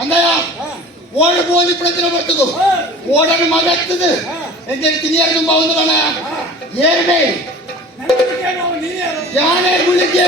ಅಂದಯ್ಯ ಓಡ ಬೋದಿ ಪ್ರತಿನ ಬರ್ತದು ಓಡನ ಮಗ ಆಗ್ತದೆ ಎಂದೇಳಿ ತಿನಿಯಾರ ತುಂಬ ಒಂದು ಬಣ ಏರ್ಮೆ ಯಾನೇ ಗುಳಿಗೆ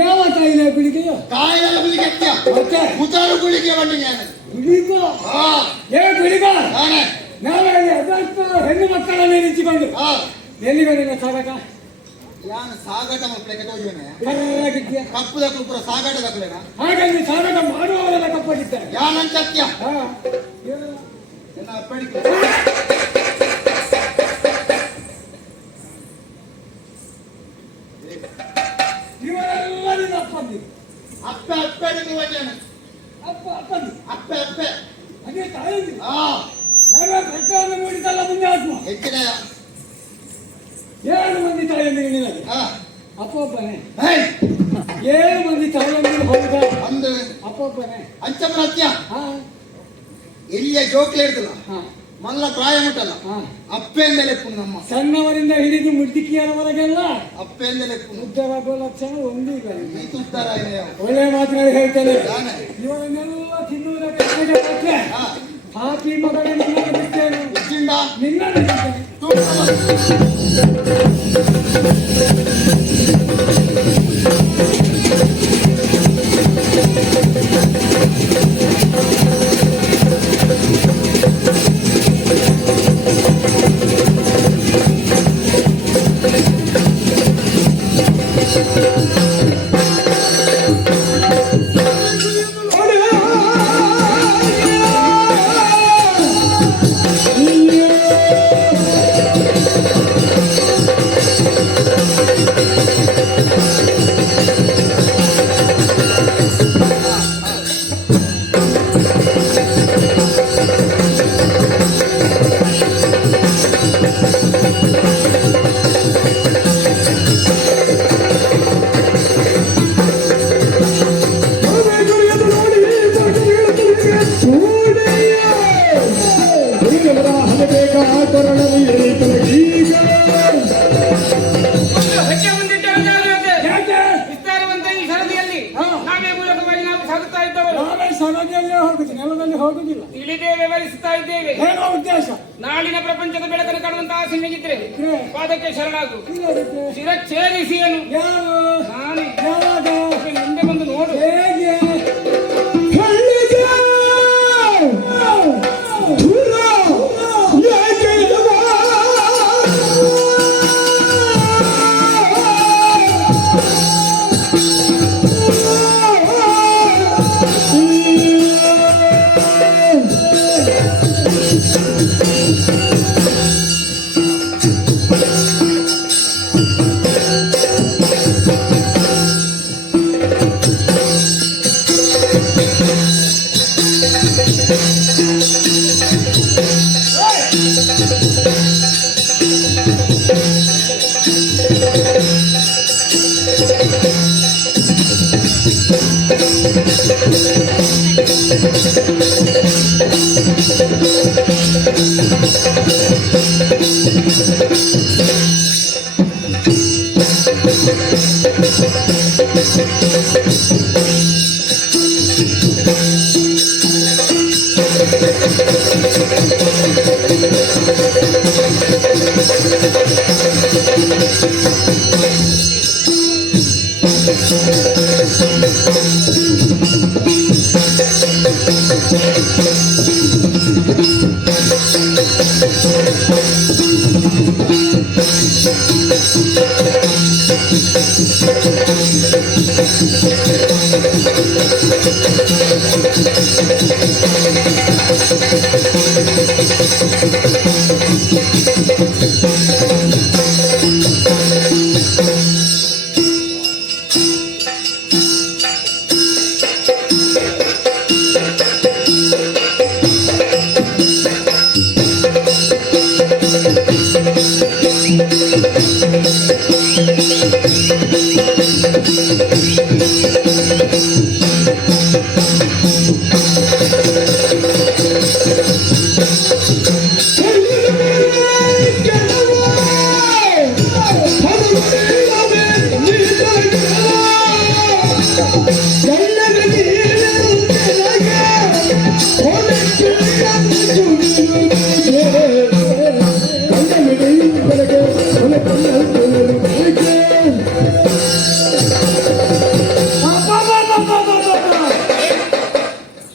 ಯಾವ ತಾಯಿನ ಗುಳಿಗೆಯೋ ತಾಯಿನ ಗುಳಿಗೆ ಮತ್ತೆ ಮುತಾರ ಗುಳಿಗೆ ಬಂದಿಗೆ ಗುಳಿಗೋ ಗುಳಿಗ ನಾವೇ ಹೆಣ್ಣು ಮಕ್ಕಳನ್ನೇ ನಿಂಚಿಕೊಂಡು ಎಲ್ಲಿಗೆ ನಿನ್ನ ಸಾಗಾಟ ಯಾನು ಸಾಗಾಟ ಮಕ್ಕಳಿಗೆ ತೋರಿವೇನೆ ಕಪ್ಪುದ ಕುಪ್ಪುರ ಸಾಗಾಟ ತಗೊಳ್ಳೇನ ಹಾಗಾಗಿ ಸಾಗಾಟ ಮಾಡುವವರೆಲ್ಲ ಕಪ್ಪಾಗಿದ್ದಾರೆ ಯಾನಂತ ಸತ್ಯ ಅಪ್ಪಡಿಕೆ ಅಪ್ಪ ಅಪ್ಪ ಅಪ್ಪ ಅಪ್ಪಂದು ಅಪ್ಪ ಅಪ್ಪ ಅದೇ ತಾಯಿ ಪ್ರಶ್ನೆ ಮೂಡಿದಲ್ಲ ಮುಂದೆ ಆತ್ಮ ಹೆಚ್ಚಿನ 7 ಮಂದಿ ತಾಯಿಯಂದಿರು ಅಪ್ಪ ಒಬ್ಬನೇ 7 ಮಂದಿ ತಾಯಿಯಂದಿರು ಹೌದಾ ಒಂದು ಅಪ್ಪ ಒಬ್ಬನೇ ಅಂಚಪ್ರಾತ್ಯ ಎಲ್ಲಿಯ ಜೋಕ್ಲೆ ಇರ್ತಲ್ಲ ಮಲ್ಲ ಪ್ರಾಯ ಮುಟ್ಟಲ್ಲ ಅಪ್ಪೆಂದಲೇ ನಮ್ಮ ಸಣ್ಣವರಿಂದ ಹಿಡಿದು ಮುಡ್ದಿಕ್ಕಿಯರವರೆಗೆಲ್ಲ ಅಪ್ಪೆಂದಲೇ ಉದ್ದಾರಾಗುವ ಲಕ್ಷಣ ಒಂದು ಇಲ್ಲ ಉದ್ದಾರ ಒಳ್ಳೆ ಮಾತನಾಡಿ ಹೇಳ್ತೇನೆ ಇವರನ್ನೆಲ್ಲ ತಿನ್ನುವುದಕ್ಕೆ ಹಾಕಿ ಮಗನೇ ನಿನ್ನನ್ನು ಬಿಡ್ತೇನೆ ನಿನ್ನನ್ನು ಬಿಡ್ತೇನೆ ದೇವರ ಹಣಬೇಕ ಕೊರಳಲು ಈಗ ಹೆಜ್ಜೆ ಮುಂದಿಟ್ಟು ಹೇಳಲಾಗದೆ. ಯಾಕೆ ವಿಸ್ತಾರವಂತ ಈ ಸರದಿಯಲ್ಲಿ ನಾವೇ ಮೂಲಕವಾಗಿ ನಾವು ಸಾಗುತ್ತಾ ಇದ್ದವರು. ನಾವೇ ಸರದಿಯಲ್ಲೇ ಹೋಗುದು, ನೆಲದಲ್ಲಿ ಹೋಗುದಿಲ್ಲ. ತಿಳಿದೇ ವ್ಯವಹರಿಸುತ್ತಾ ಇದ್ದೇವೆ. ಏನೋ ಉದ್ದೇಶ ನಾಳಿನ ಪ್ರಪಂಚದ ಬೆಳಕನ್ನು ಕಾಣುವಂತಹ ಆಸೆ ನಿಮಗಿದ್ರೆ ಇದ್ರೆ ಪಾದಕ್ಕೆ ಶರಣಾಗು. ಇಲ್ಲದಿದ್ರೆ ಶಿರಚ್ಛೇದಿಸಿಯನು ಯಾರು ನಾನು ಯಾವಾಗ ಮುಂದೆ ಬಂದು ನೋಡು. ಹೇಗೆ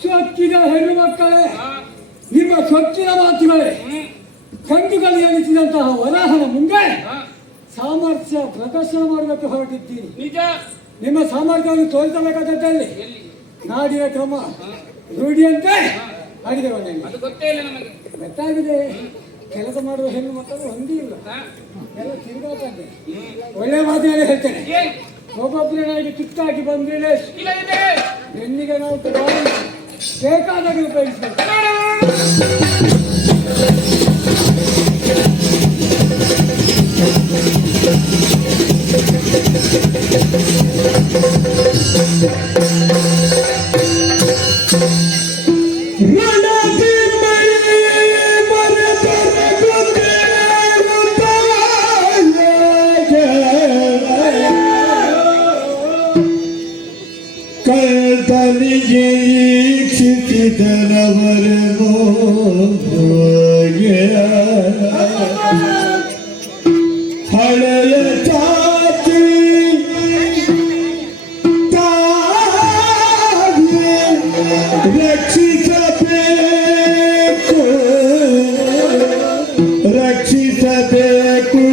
ಸೊಕ್ಕಿದ ಹೆಣ್ಣು ಮಕ್ಕಳೇ, ನಿಮ್ಮ ಸೊಕ್ಕಿನ ಮಾತುಗಳೇ ಕಂಡುಗಳು ಎನಿಸಿದಂತಹ ವರಾಹನ ಮುಂದೆ ಸಾಮರ್ಥ್ಯ ಪ್ರದರ್ಶನ ಮಾಡಬೇಕು ಹೊರಟಿದ್ದೀರಿ. ನಿಜ. ನಿಮ್ಮ ಸಾಮರ್ಥ್ಯವನ್ನು ತೋರಿಸಬೇಕಾದದ್ದಲ್ಲಿ ಎಲ್ಲಿ ನಾಡಿನ ಕ್ರಮ ರೂಢಿಯಂತೆ ಆಗಿದೆ. ಅದು ಗೊತ್ತೇ ಇಲ್ಲ ನಮಗೆ. ಗೊತ್ತಾಗಿದೆ. ಕೆಲಸ ಮಾಡುವ ಹೆಣ್ಣು ಮಕ್ಕಳು ಒಂದೇ ಇಲ್ಲ, ಎಲ್ಲ ತಿರುಗಾಟದ್ದೆ. ಒಳ್ಳೆ ಮಾತಿನಲ್ಲಿ ಹೇಳ್ತೇನೆ, ಏನ್ ಒಬ್ಬೊಬ್ಬರೇ ನನಗೆ ಕಿತ್ತಾಗಿ ಬಂದ್ರೆ ಇಲ್ಲ ಇದೆ. ಹೆಣ್ಣಿಗೆ ನಾವು ಬೇಕಾದಾಗ ಉಪಯೋಗಿಸಬೇಕು. ಕಲ್ಪನಿಗೆ ಈಕ್ಷಿಸಿದನವರನು ಹಳೆಯ ಚಾಚಿ ರಕ್ಷಿಸಬೇಕು ರಕ್ಷಿಸಬೇಕು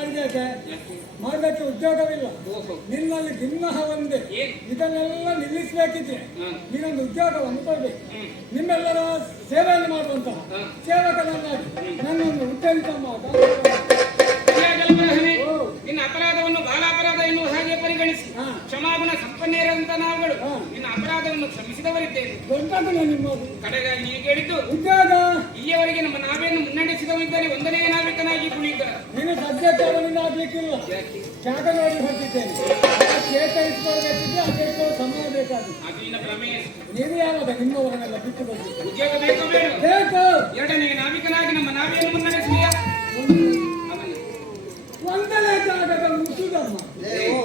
ಮಾಡಿದ್ಯಾಕೆ ಮಾಡಲಿಕ್ಕೆ ಉದ್ಯೋಗವಿಲ್ಲ. ಓಹೋ. ನಿನ್ನಲ್ಲಿ ಭಿನ್ನಹ ಒಂದೇ. ಏನು? ಇದನ್ನೆಲ್ಲ ನಿಲ್ಲಿಸಬೇಕಿದೆ. ಹ್ಮ್. ನೀನೊಂದು ಉದ್ಯೋಗವನ್ನು ಕೊಡಬೇಕು. ಹ್ಮ್. ನಿಮ್ಮೆಲ್ಲರ ಸೇವೆಯನ್ನು ಮಾಡುವಂತಹ ಹ್ಮ್. ಸೇವಕನನ್ನಾಗಿ ನನ್ನನ್ನು ಉತ್ತೇಜಿತ ಮಾಡ. ಜಲಪ್ರಹಣೆ ಓ. ನಿನ್ನ ಅಪರಾಧವನ್ನು ಬಾಲಾಪರಾಧ ಎನ್ನುವ ಹಾಗೆ ಪರಿಗಣಿಸಿ ಹಾ. ಕ್ಷಮಾಗುಣ ಸಂಪನ್ನೇರಂತ ನಾವುಗಳು ಹಾ. ನಿನ್ನ ಅಪರಾಧವನ್ನು ಕ್ಷಮಿಸಿದವರಿದ್ದೇವೆ. ದೊಡ್ಡದನ್ನು ನಿಮ್ಮದು ಕಡೆಗಾಗಿ ನೀವು ಕೇಳಿದ್ದು ಉದ್ಯೋಗ. ಇಲ್ಲಿಯವರೆಗೆ ನಮ್ಮ ನಾವೆಯನ್ನು ಮುನ್ನಡೆಸಿದವಿದ್ದರೆ ಒಂದನೇ ನಾವಿಕನಾಗಿ ಕುಳಿತ ನೀನು ಸದ್ಯಕ್ಕೆ ಅವನಿಂದ ಆಗ್ಲಿಕ್ಕಿಲ್ಲ. ಜಾಗ ನೋಡಿ ಹೊರಟಿದ್ದೇನೆ. ಚೇತರಿಸಿಕೊಳ್ಬೇಕಿದ್ರೆ ಅದಕ್ಕೆ ಸಮಯ ಬೇಕಾಗಿ. ಅದು ನಿನ್ನ ಪ್ರಮೇಯ. ನೀವು ಯಾವಾಗ ನಿಮ್ಮವರನ್ನೆಲ್ಲ ಬಿಟ್ಟು ಬಂದಿದ್ದೀರಿ? ಉದ್ಯೋಗ ಬೇಕು ಬೇಡ? ಬೇಕು. ಎರಡನೇ ನಾವಿಕನಾಗಿ ನಮ್ಮ ನಾವೆಯನ್ನು ಮುನ್ನಡೆಸಲಿಯಾ? ಅವನು ಒಂದನೇ ಜಾಗದ ಮುಸುದಮ್ಮ. ಓ